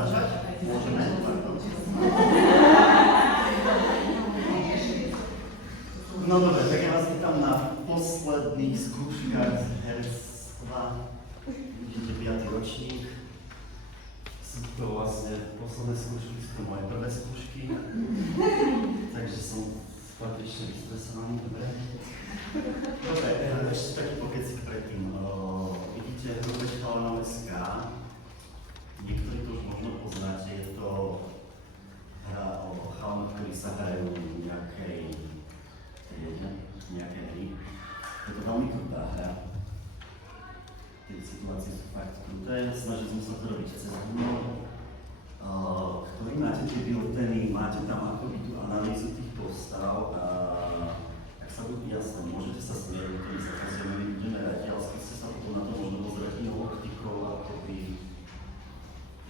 začať? Môžeme? No dobre, tak ja vás vítam na posledných skúškach z herectva. Vidíte 5. ročník. Sú to vlastne posledné skúšky, sú to moje prvé skúšky. Takže som patrične vystresovaný, dobre? Dobre, ešte taký pokecik predtým. Vidíte hru Chalanov SK. Niektorí to už možno poznáte, je to hra o chalanoch, ktorí sa hrajú v nejakej hry. Je to veľmi krutá hra. Tie situácie sú fakt kruté. Snažili sme sa to robiť cez humor. Ktorý máte tie bilteny, máte tam akoby tú analýzu tých postav a ak sa bude jasné, môžete sa smieť, ktorý sa pozrieme, my budeme radi, ale skúste sa potom na to možno pozrieť inou optikou, akoby,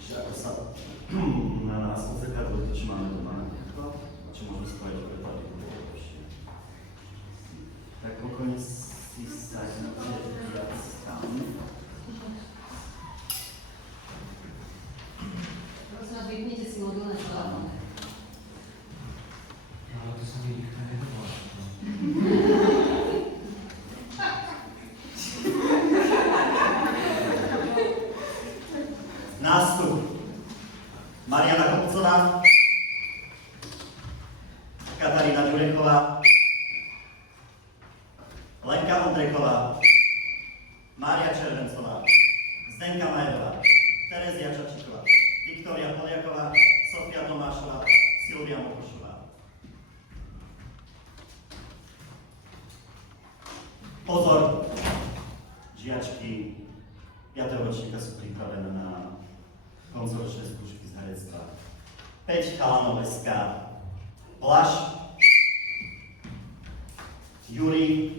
že ako sa na nás odzrkadluje to, čo máme doma napríklad, a čo môžeme spraviť preto, aby to bolo lepšie. Tak pokojne si sadnite viac tam. Prosím vás, vypnite si mobilné telefóny. Ale to sa mi nikto nedovolá. Nástup. Mariana Kopcová, Katarína Ďurechová, Lenka Ondrejková, Mária Červencová, Zdenka Majerová, Terezia Čačíková, Viktória Poliaková, Sofia Tomášová, Silvia Mokošová. Pozor! Žiačky 5. ročníka sú pripravené na koncoročné skúšky z herectva. 5 Chalanov SK. Blaž, Juri,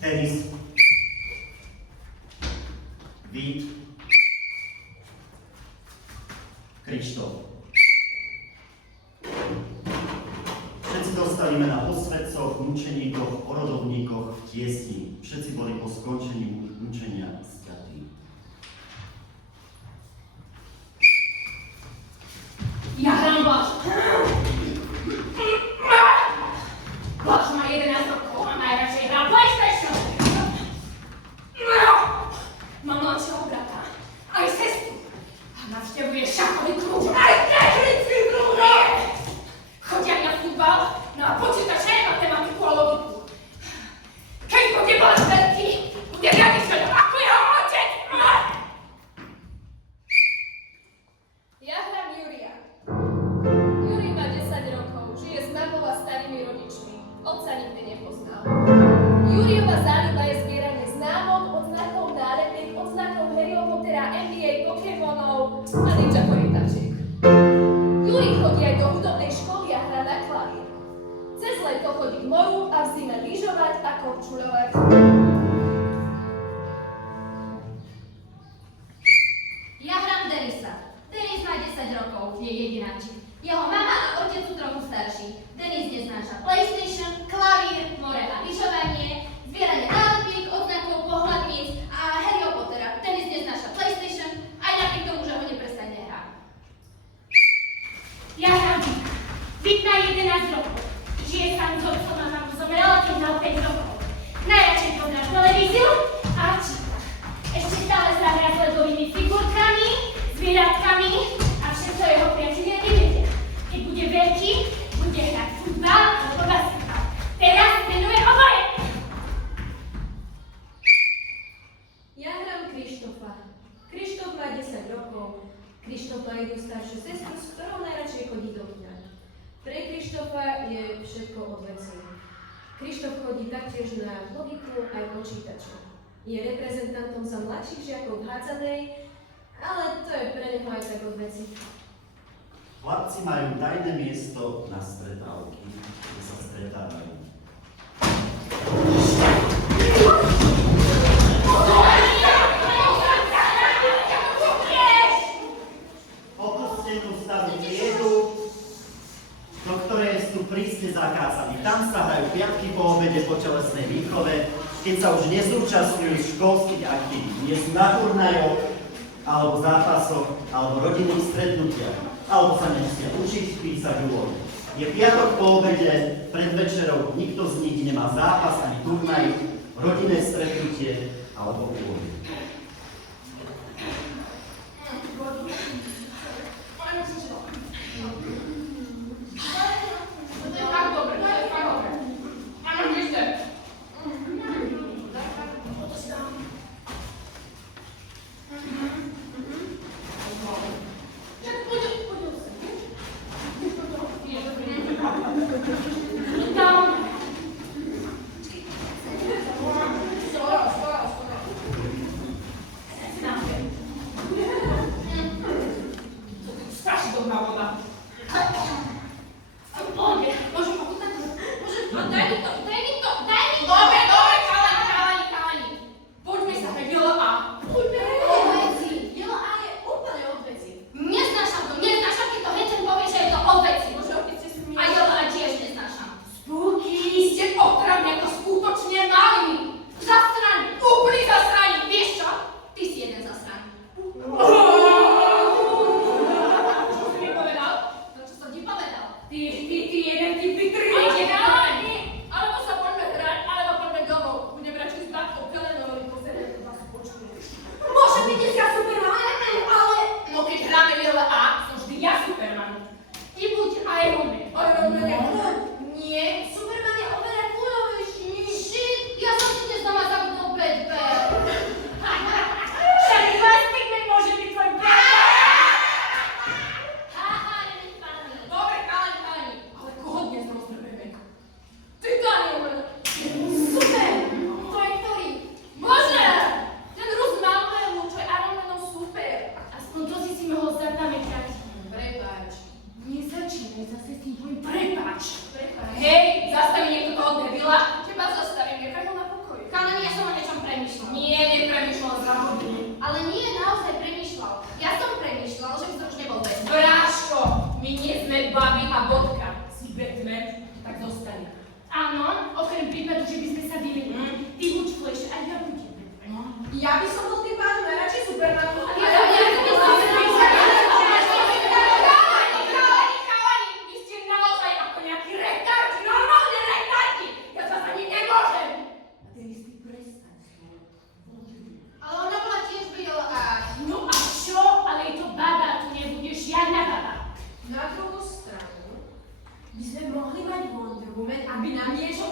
Denis, Vít, Krištof. Všetci dostali mená po svedcoch, mučeníkoch, porodovníkoch v tiesni. Všetci boli po skončení mučenia sťatí. Ja hrám Blaž. Blaž má 11 rokov a najradšej hrá PlayStation. Mám mladšieho brata, aj sestru. A navštevuje šachový klub. Aj technický klub. Chodia na futbal, no a počítače, matematiku a logiku. Keď bude Blaž veľký, bude riaditeľ ako jeho otec. Ja hrám Júria. Júri má 10 rokov, žije s mamou a starými rodičmi. Otca nikdy nepoznal. Júriova záľuba je zbieranie známok, odznakov, nálepiek, odznakov Harryho Pottera, NBA, Pokémonov a Ninja korytačiek. Júri chodí aj do hudobnej školy a hrá na klavír. Cez leto chodí k moru a v zime lyžovať a korčuľovať. Ja hrám Denisa. Denis má 10 rokov, je jedináčik. Jeho mama a otec sú trochu starší. Denis neznáša PlayStation, klavír, more a lyžovanie, zbieranie nálepiek, odznakov, pohľadníc a Harryho Pottera. Denis neznáša PlayStation, aj napriek tomu, že ho neprestane hrať. Ja hrám Vika. Vik má 11 rokov. Žije sám s otcom a mamu zomrela, keď mal 5 rokov. Najradšej pozná televíziu a číta. Ešte stále sa hrá s ledovými figurkami, zvieratkami a všetko jeho priatelia nevedia. Keď bude veľký, bude hrať futbal alebo basketbal. Teraz venuje oboje! Ja hrám Krištofa. Krištof má 10 rokov. Krištof má jednu staršiu sestru, s ktorou najradšej chodí do kina. Pre Krištofa je všetko od veci. Krištof chodí taktiež na logiku aj počítače. Je reprezentantom za mladších žiakov v hádzanej, ale to je pre neho aj tak od veci. Chlapci majú tajné miesto na stretávky, kde sa stretávajú. Opustenú starú triedu, do ktorej sú prísne zakázaní. Tam sa hrajú piatky po obede po telesnej výchove. Keď sa už nezúčia nezúčastňujú školských aktivít, nie sú na turnajoch, alebo zápasoch, alebo rodinných stretnutiach, alebo sa nemusia učiť písať úlohy. Je piatok po obede, pred večerou, nikto z nich nemá zápas ani turnaj, rodinné stretnutie alebo úlohy. To je fakt dobre, to je fakt dobre. A máš ešte. Čak, poď sa. Nie, dobre, nie. Tam. Skoro. Strašne dobrá voda. Pohodne, môžem ochutnať? Daj mi to! Dobre, chalani. Poďme sa pre dielo A. Poďme. Odveci. Dielo A je úplne odveci. Neznášam to, keď to hneď povie, že je to odveci. Môže opäť ste A dielo A tiež neznášam. Spúky, ste otravní, ako skutočne mali. Zasraný. Úplný zasraní, vieš čo? Ty si jeden zasraný. Čo si mi povedal? To, čo som ti povedal. Ty jeden, ty vytrhnite. Alebo sa poďme hrať, alebo poďme domov. Budem radšej s babkou Kelenovou pozerať, ako vás počujem. Môže byť dneska Superman, ale... No keď hráme dielo A, som vždy ja Superman. Ty buď Iron Man. Iron Man je... Nie. Superman je oveľa kľúčovejší. Shit, ja som si dnes doma zabudol Batman. Však Plastic Man môže byť tvoj Batman. Haha, není páni. Dobre, chalani. Ale koho dnes rozdrbeme? Ty, Daniel. Super, to je ktorý? Bože! Ten Rus Malvému, čo je Iron Manom super. Aspoň to si mohol zapamätať. Prepáč. Nezačínaj zase s tým tvojim prepáč. Hej, zastaví niekto toho debila? Teba zastavím, nechaj ho na pokoji. Chalani, ja som o niečom premýšľal. Nie, nepremýšľal za hodinu. Ale nie, naozaj premýšľal. Ja som premýšľal, že by som už nebol bez. Bráško, my nie sme babi a bodka. Si Batman, tak zostane. Áno, okrem prípadu, že by sme sa vymení. Ty buď Flash a ja budem Batman. Ja by som bol tým pánom najradšej Superman. Vy ste naozaj ako nejaký retardi, normálne retardi. Ja sa za ním nemôžem. A ten istý prestaň svoj. Ale ona bola tiež videla a... No a čo? Ale je to baba, tu nebudeš žiadna baba. Na druhú stranu by sme mohli mať Wonder Woman, aby nám niečo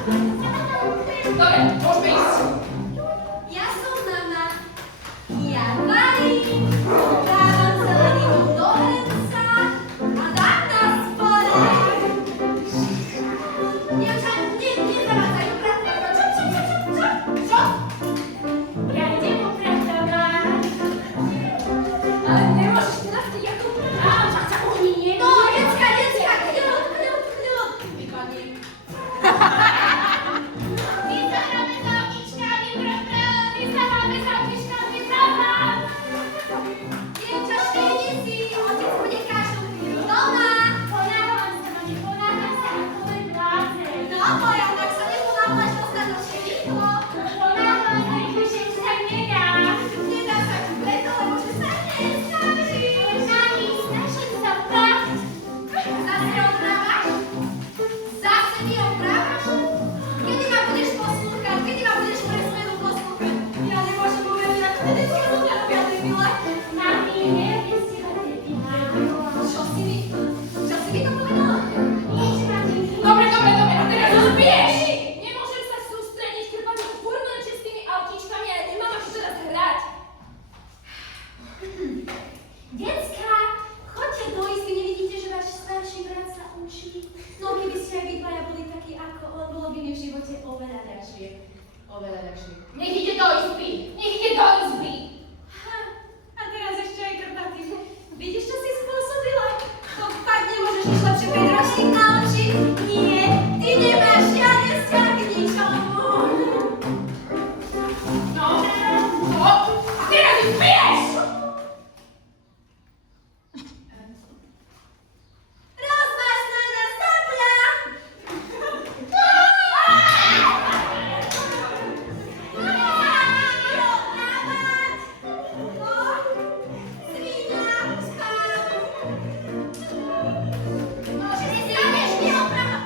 Dobre, môžeme ísť. Ja som mama. Ja varím, dávam zeleninu do hrnca a dám na spodek. Dievča, nezavádzajú prachovať. Čo? Ja idem upratávať. Ale nemôžeš teraz ty ako... Čak sa uhni, nie? No, decka, kľud. Výborný. Vyzahráme za okičkami, bratr! Vyzahráme za okičkami, bratr! Dievča, štejni si, otec bude každú chvíľu doma. Ponáhľam sa, mami, ponáhľam sa ako len blázen. No, moja, tak sa neponáhľaš dostatočne rýchlo. Ponáhľam sa, rýchlejšie už tak nedá. Nedá sa ti preto, lebo že sa nesnaží. Mami, snažím sa fakt. Zase odprávaš? Zase mi odprávaš? Kedy ma budeš poslúchať? Kedy ma budeš pre zmenu poslúchať? Ja nemôžem uveriť, ako tedy to robia v piatej mile. Mami, neviem si ho nevyhľadila. Čo si mi to povedala? Nič, mami. Dobre, a teraz už vieš! Nemôžem sa sústrediť, keď pani furt mlčí s tými autíčkami a ja nemám až teraz hrať. Decka, choďte do izby, nevidíte, že váš starší brat sa učí? No, keby ste aj vy dvaja boli takí ako on, bolo by mi v živote oveľa ľahšie. Oveľa ľahšie. Nech ide do izby! Nech ide do izby! Ha, a teraz ešte aj krpatý. Vidíš, čo si spôsobila? To fakt nemôžeš nič lepšie predročník naučiť? Nie, ty nemáš žiadne vzťah k ničomu. No, a teraz ich vieš! Rozmaznaná sapľa! Svinia, spáv! Nestaneš mi oprava!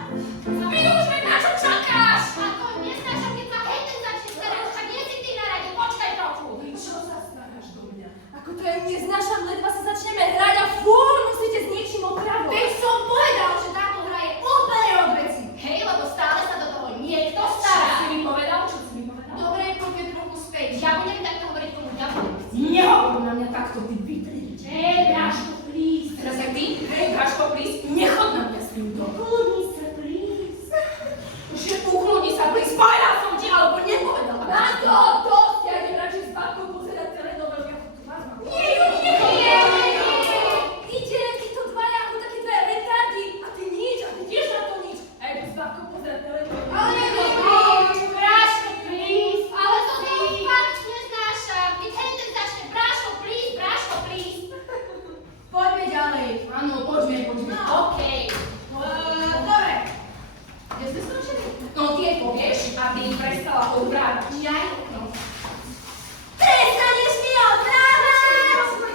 Vylúčme, na čo čakáš? Ako nesnášam, keď sa hej ten začne starať, však nie si ty na rade, počkaj trochu. Čo sa staráš do mňa? Ako to ja neznášam, ledva sa začneme hrať a fúr musíte s niečím opravovať. Veď som povedal, že táto hra je úplne od veci. Hej, lebo stále sa do toho niekto Čo stará. si mi povedal? Dobre, poďme trochu späť. Ja budem takto hovoriť, komu ja budem. Nehovor na mňa takto, ty vytrič. Hej, Bráško, please. Teraz aj ty? Hej, Braško, please, nechod na mňa s týmto. Kľudni sa, please. Že uchludni sa, please, povedal som ti, alebo nepovedal. Na to, dosť, ja idem radšej s babkou pozerať telenovelu, ako tu vás mám. Ide, títo dvaja ako také dve retardy, a ty nič, a ty tiež na to nič. A ja idem s babkou pozerať telenovelu. Ale nechoď. Bráško, please. Ale to fakt neznášam. Keď hej ten začne, Bráško, please. Poďme ďalej. Áno, poďme. Okej. Dobre. Kde sme skončili? No, ty jej povieš, aby prestala odvrávať. Jaj. Prestaneš mi odprávať!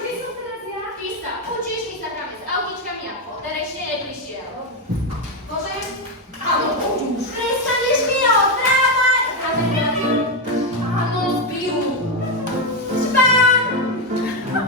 Kde som teraz ja? Ty sa učíš, my sa hráme s autičkami a poterejšie neprišiel. Bože, Áno, poď už. prestaneš mi odprávať! Áno, zbijú. Špám! Áno,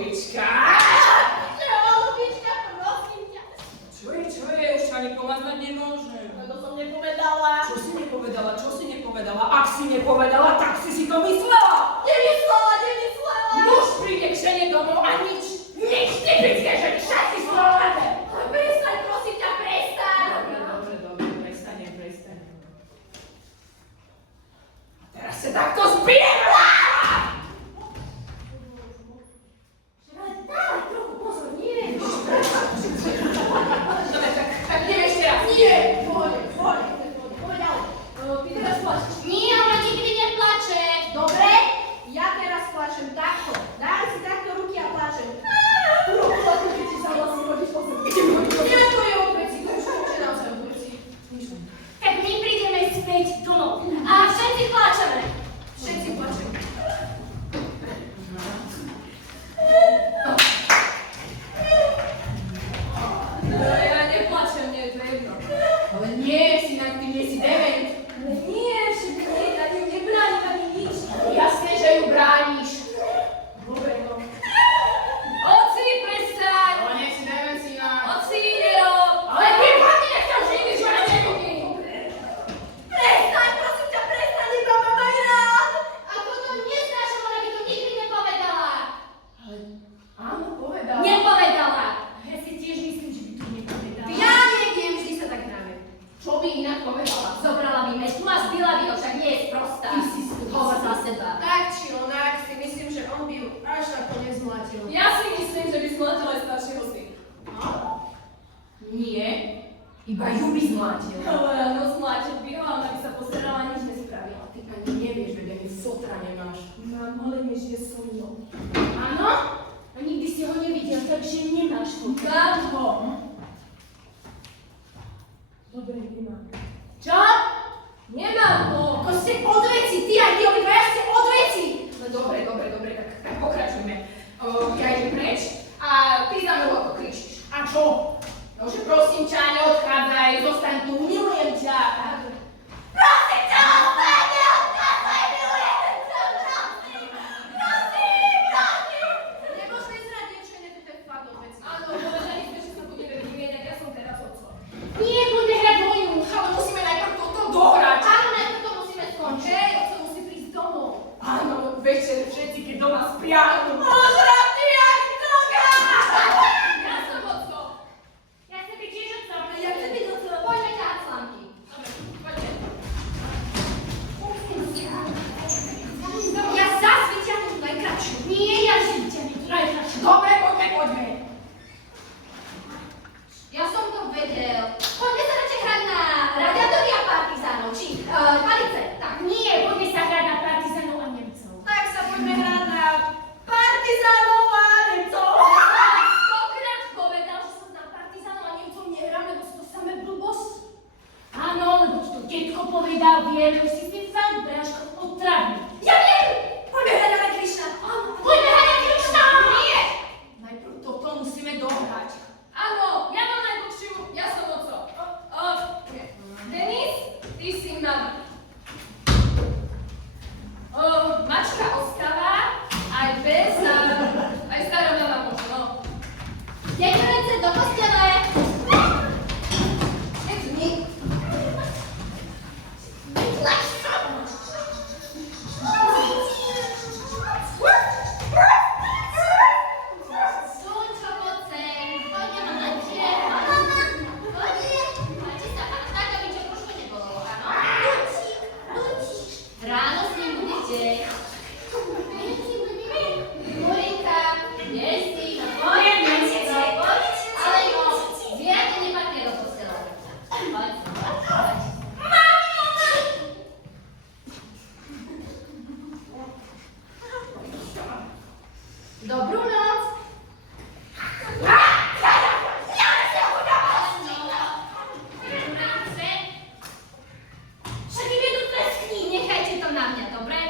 holubička. Holubička, prosím ťa. Čo je, už sa ani pomazať nemôžem. To som nepovedala. Čo si nepovedala? Ak si nepovedala, tak si to myslela. Nemyslela. Muž príde k žene domov a nič typické, že všetci slováte. Ale prestaň, prosím ťa, prestaň. Dobre, prestanem. A teraz sa takto zbijeme. Dávaj trochu pozor, nie. Dobre, tak idem ešte raz. Nie, poď ďalej. Ty teraz plačeš. Nie, ona nikdy neplače. Dobre, ja teraz plačem takto. Dám si takto ruky a plačem. Ruku, keď ti sa vlastne hodíš po sebe. Nie, to je od veci, to už určite naozaj od veci. Tak my prídeme späť domov a všetci plačeme. Všetci plačeme. Ja neplačem, mne je to jedno. Ale nie, synak, ty nie si dement. Ale nie, však nie, ja ju nebránim ani nič. Jasne, že ju brániš. Dobre, no. Oci, prestaň! Ale nie si dement, synak. Oci, nerob! Ale ty padni, nech tam živí, že na nebudí! Prestaň, prosím ťa, prestaň, iba ma maj rád. Ako to neznášam, ona by to nikdy nepovedala. Áno, povedal. Nepovedala. Ja si tiež myslím, že by to nepovedala. Ja neviem, vždy sa tak hráme. Čo by inak povedala? Zobrala by metlu a zbila by ho, však nie je sprostá. Ty si skús. Hovor za seba. Tak či onak si myslím, že on by ju až tak to nezmlátil. Ja si myslím, že by zmlátil aj staršieho syna. Nie, iba ju by zmlátil. Ale áno, zmlátil by ho, ona by sa pozerala a nič nespravila. Ty ani nevieš, veď ani fotra nemáš. Mám, ale nežije so mnou. Áno? A nikdy si ho nevidel, takže nemáš ho. Mám ho. Dobre, nemám. Čo? Nemám ho. Ako ste odveci, ty aj ty obidvaja ste odveci. No dobre, tak pokračujme. Ja idem preč a ty za mnou ako kričíš. A čo? No, že prosím ťa, neodchádzaj, zostaň tu, milujem ťa. Prosím ťa, ostaň, neodchádzaj, milujem ťa, prosím. Nemôžeme zrať niečo, iné to je fakt odveci. Áno, povedali sme, že sa budeme vymieňať, ja som teraz otcom. Nie, poďme hrať vojnu. Ale musíme najprv toto dohrať. Áno, najprv to musíme skončiť. Hej, otco musí prísť domov. Áno, večer všetci, keď doma spriahnu. Ožratý jak noga! Ja som otcom. Ja chcem byť tiež otcom. Ja chcem byť docela. Poďme ťahať slamky. Dobre, poďme. Ja zás vyťahnem tú najkračšiu. Nie, ja si vyťahnem tu najkračšiu. Dobre, poďme. Ja som to vedel. Poďme sa radšej hrať na radiátory a partizánov, či palice. Tak. Nie, poďme sa hrať na partizánov a Nemcov. Tak sa poďme hrať na partizánov a Nemcov. Stokrát povedal, že sa na partizánov a Nemcov nehrám, lebo sú to samé blbosti. Áno, lebo to detko povedal, vieme, už si s tým fakt bráškom otravný. Ja viem! Poďme hrať na Krišna. Poďme hrať na Krišna! Nie! Najprv toto musíme dohrať. Áno, ja mám najlepšiu, ja som otco. Denis, ty si mama. Mačka ostáva, aj bez a aj stará mama môže, no. Deťorence do postele. Súčo, poď sem. Poďme ma lepšie. Poďme. Máte sa tak, aby čo trošku nebolo, áno? Ráno s ním budete. Morinka, nie si. Ale jo, zvieraté nepatria do postele. Poď. Dobrú noc. Však im jednu treskni, nechajte to na mňa, dobre?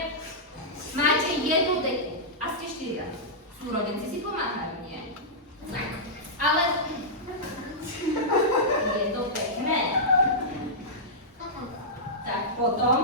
Máte jednu deku a ste 4. Súrodenci si pomáhajú, nie? Ale je to pekné. Tak potom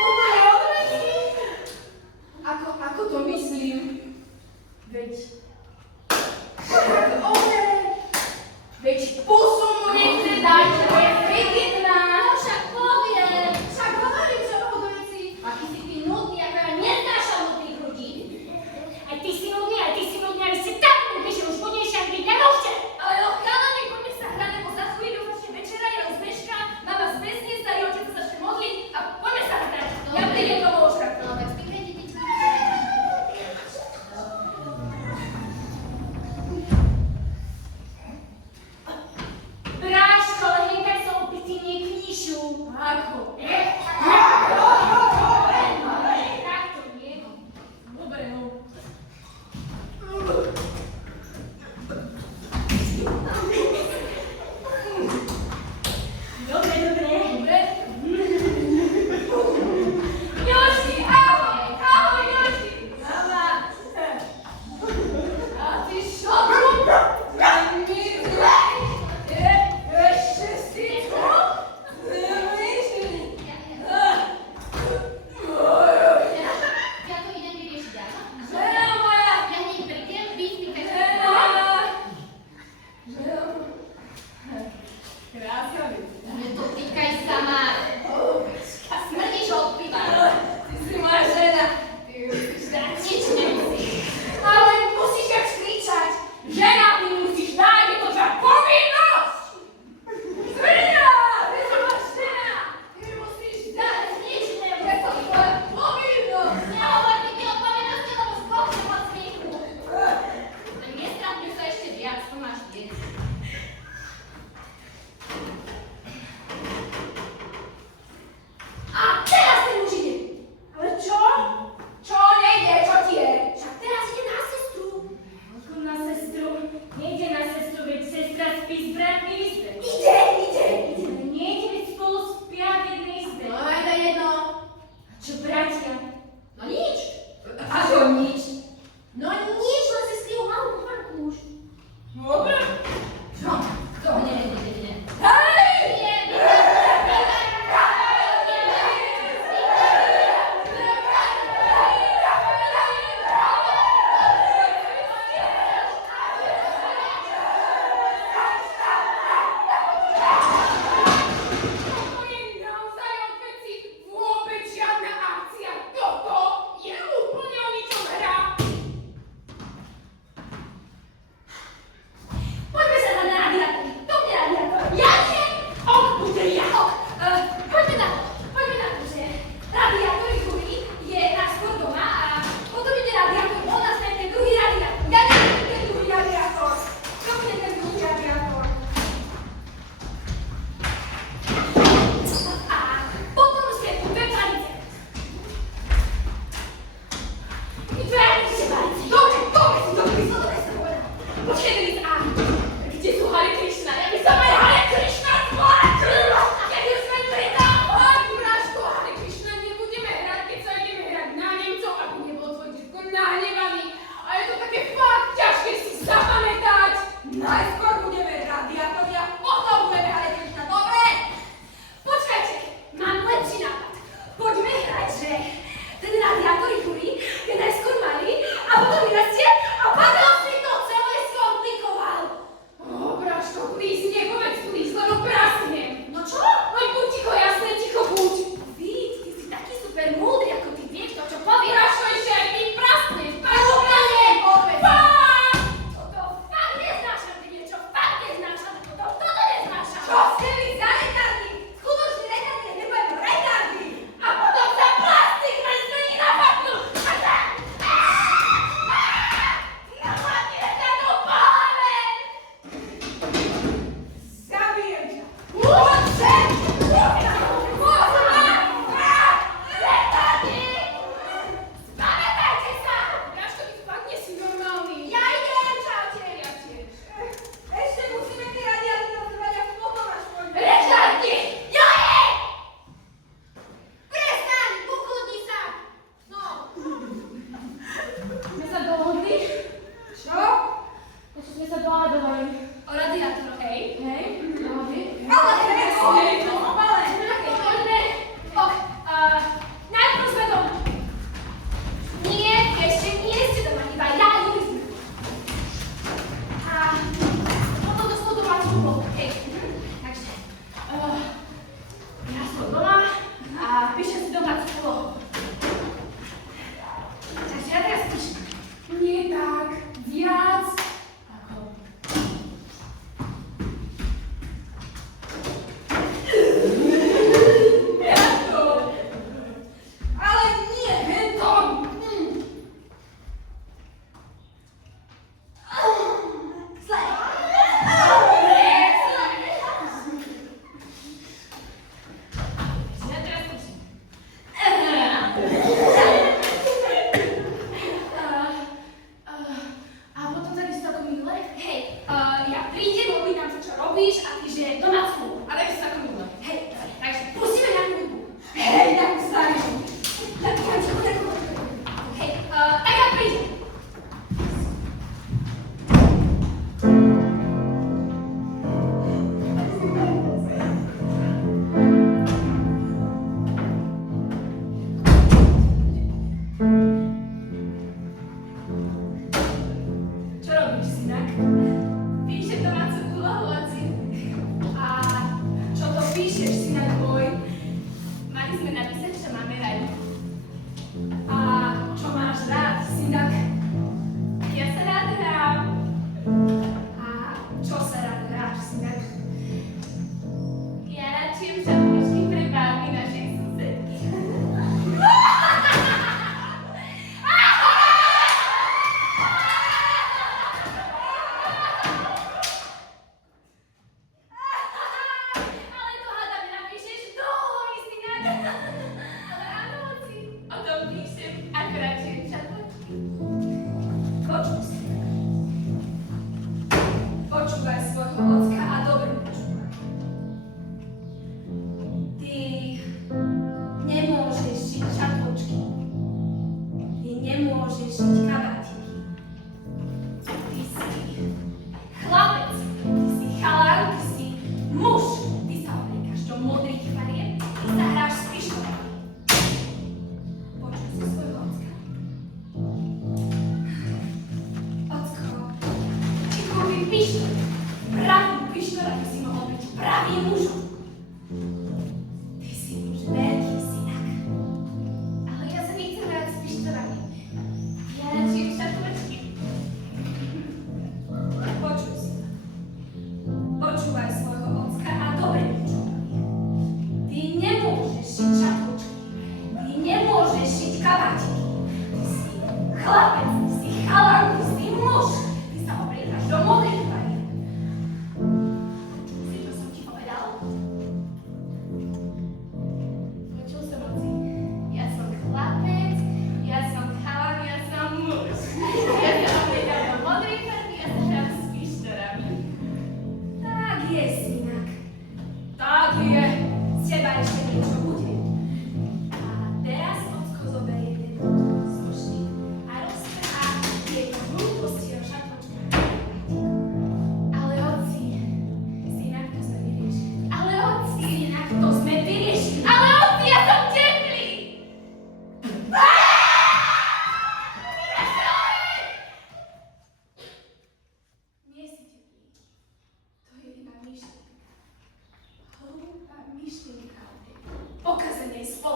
Moje odvety! Ako to myslím? Veď... Veď pusu mu nechce dať, to je frigidná. No však poviem. Však hovorím, že hodujúci. Aký si ty nudný, ako ja neznášam nudných ľudí. Aj ty si nudný, ale ste tak nudný, že už budnejšie byť nemôžete. Ale chalani, poďme sa hrať, lebo za chvíľu začne večera, ja už bežka, mama zbeznie, starý otec sa začne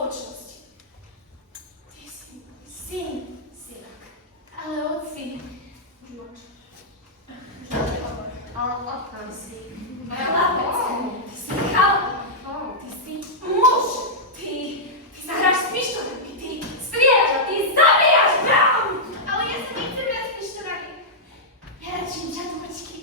spoločnosti. Ty si môj syn, synak. Ale otci, Už moč. Ty si Chlapec, ty si chalap, ty si muž, ty sa hráš s pištoľami, ty strieľaš a ty zabíjaš, brám! ale ja sa nechcem viac pištovať. Ja radšej čatovačky.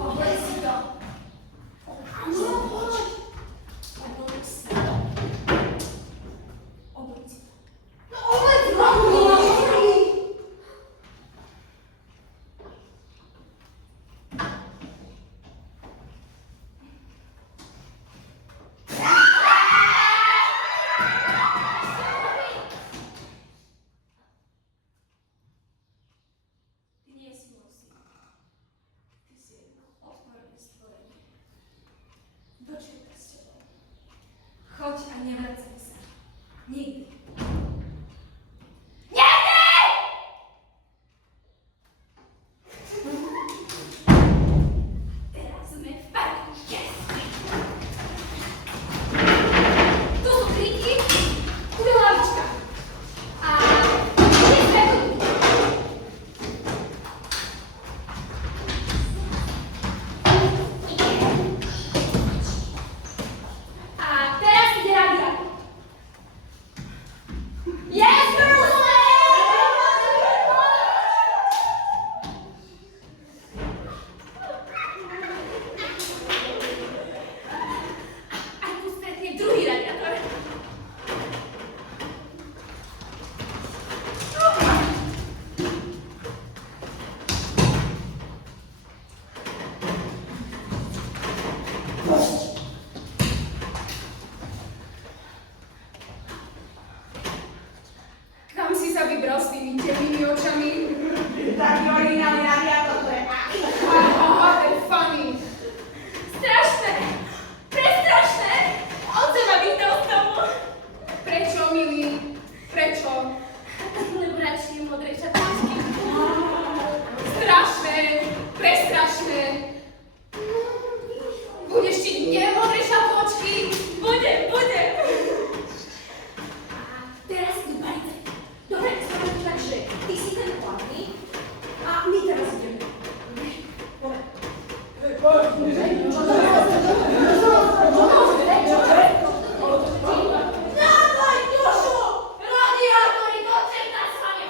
Oblej si to. Ty nie si môj syn. Ty si jedno odporné stvorenie. Do čerta s tebou. Choď a nevracaj sa. Nikdy. Teraz sme v parku. Yes! Tu sú kriky, tu je lavička. A tu je svetlo. A teraz ide radiátor. Yes, girls! A tu stretne druhý radiátor. Kam si sa vybral s tými temnými očami? Taký originálny radiátor, to je Aha, ten funny. Strašné! Prestrašné! Otce ma vyhnal z domu. Prečo, milý? Prečo? Lebo radšej modré čatovačky. Strašné, prestrašné. Budeš čiť mne modré šapočky? Budem. A teraz idú barice. Dobre, spravím to tak, že ty si ten hlavný a my teraz ideme. Dávaj, Jožo! Radiátory do čerta s vami!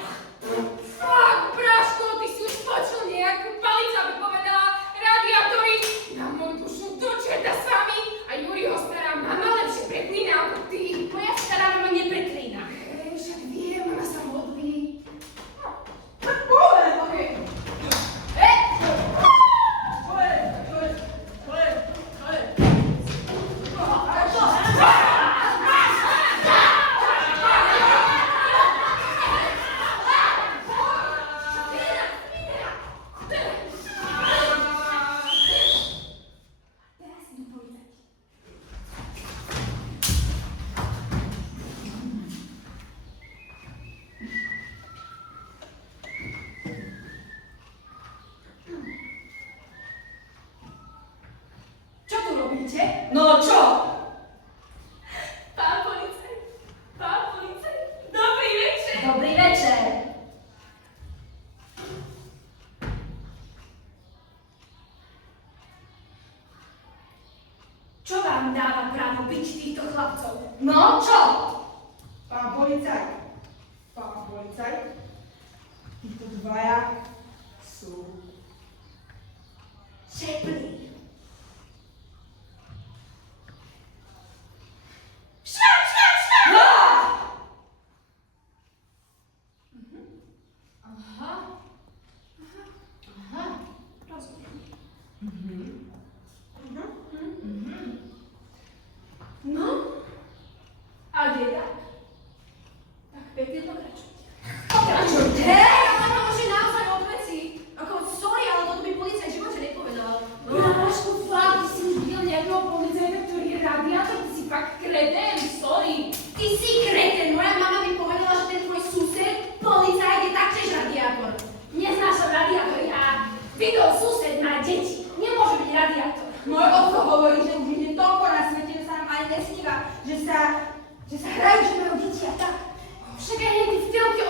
Fakt, Braško, ty si už počul nejak? Palica by povedala radiátory na moju dušu do čerta s vami a Juriho stará mama lepšie preklína ako ty. Moja stará mama nepreklína. Však viem, ona sa modlí. okej. Teraz idú policajti. Čo tu robíte? No čo? Pán policajt, dobrý večer. Dobrý večer. Čo vám dáva právo byť týchto chlapcov? No čo? Pán policajt, títo dvaja sú Šeplí. No, a kde tak? Tak pekne pokračujte. Pokračujte! Ale to už je naozaj od veci. Ako, sorry, ale toto by policajt v živote nepovedal. Bráško, fakt, ty si už videl nejakého policajta, ktorý je radiátor, ty si fakt kretén, sorry. Ty si kreten, moja mama by povedala, že ten Môj otco hovorí, že už ide toľko na svete, že sa nám ani nesníva, že sa hrajú, že majú deti a tak. Však aj hneď v telke,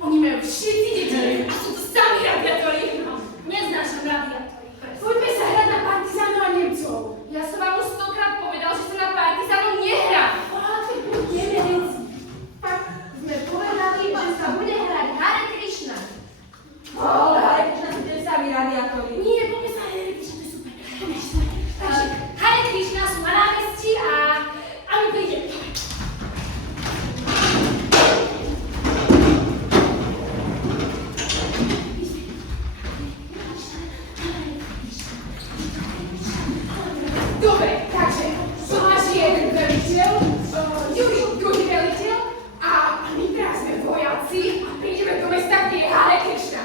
oni majú všetci deti a sú to sami radiátori. Neznášam radiátory. Poďme sa hrať na partizánov a Nemcov. Ja som vám už 100-krát povedal, že sa na partizánov nehrá. Ale budeme veci. Fakt, Sme povedali, že sa bude hrať Hare Krishna. ale Hare Krishna sú tiež sami radiátori. Nie, poďme sa Hare Krishna, to je super. Takže Hare Krishna sú na námestí a my prídeme. Dobre, takže Tomáš je jeden veliteľ, Juri druhý veliteľ a my teraz sme vojaci a prídeme do mesta, kde je Hare Krishna.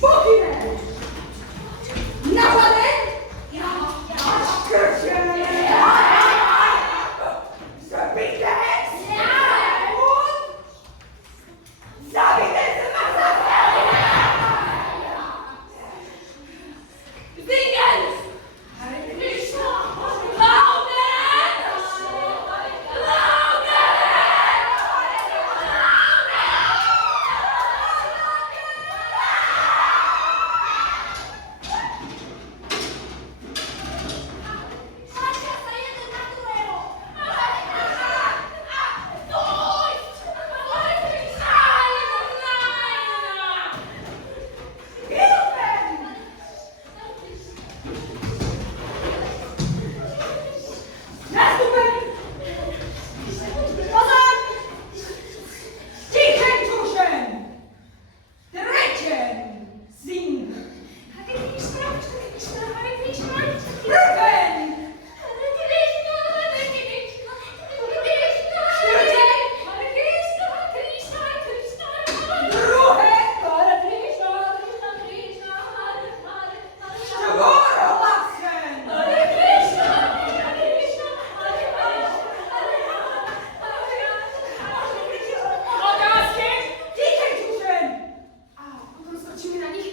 Pohybe! Napaden! Skrčené! Zabité! Zabité se ma Zingen! Hare Krishna! Louder! Tlačia sa jeden na druhého. Nastúpení! Pozor! Tichen čušen! Trečen! Zing! Hare Krishna, Hare Krishna, Hare Krishna. Prven! Hare Krishna, Hare Krishna, Hare Krishna. Štvrten! Hare Krishna, Krishna, Krishna, Hare Druhé! Hare Krishna, Krishna, Krishna, Hare Hare, Hare Štvorhlasen! Hare Krishna, Hare Krishna, Hare Hare, Hare Otázky? Tichen čušen! A potom skočíme na nich.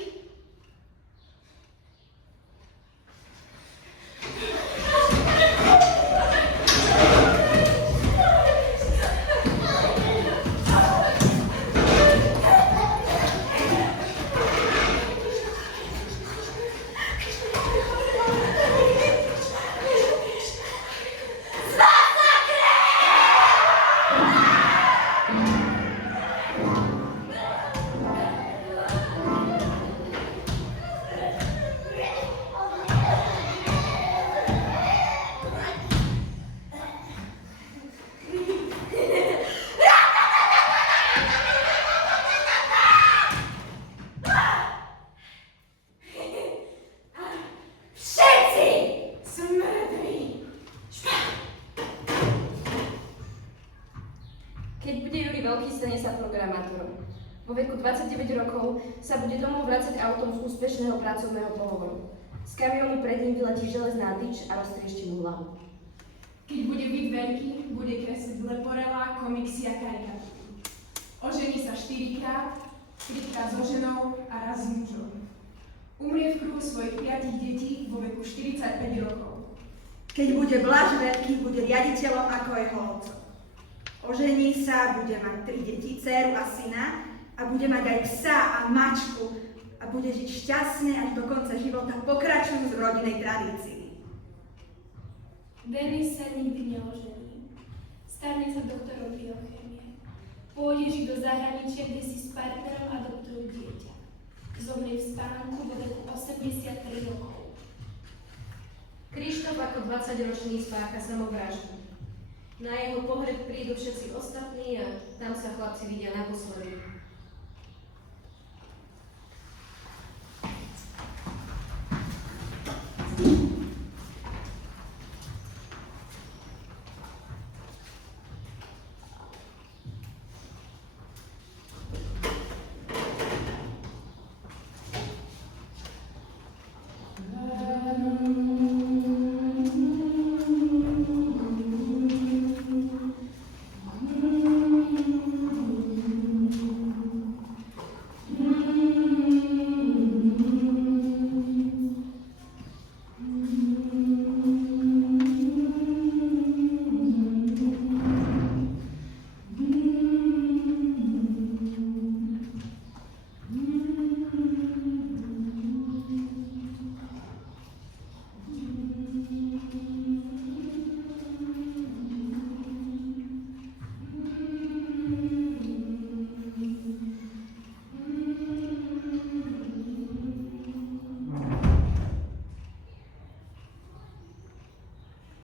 Všetci! Smrdí. Keď bude Juri veľký, stane sa programátorom. Vo veku 29 rokov sa bude domov vracať autom z úspešného pracovného pohovoru. Z kamionu pred ním vyletí železná tyč a roztriešti mu hlavu. Keď bude byť veľký, bude kresliť leporelá, komiksy a karikatúry. Ožení sa 4-krát, 3-krát so ženou a raz s mužom. Umrie v kruhu svojich 5 detí vo veku 45 rokov. Keď bude Blaž veľký, bude riaditeľom ako jeho otco. Ožení sa, bude mať 3 deti, dcéru a syna a bude mať aj psa a mačku a bude žiť šťastne až do konca života, pokračujúc v rodinnej tradícii. Denis sa nikdy neožení. Stane sa doktorom biochémie. Pôjde žiť do zahraničia, kde si s partnerom adoptujú dieťa. Zomrie v spánku vo veku 83 rokov. Krištof ako 20-ročný spácha samovraždu. Na jeho pohreb prídu všetci ostatní a tam sa chlapci vidia naposledy.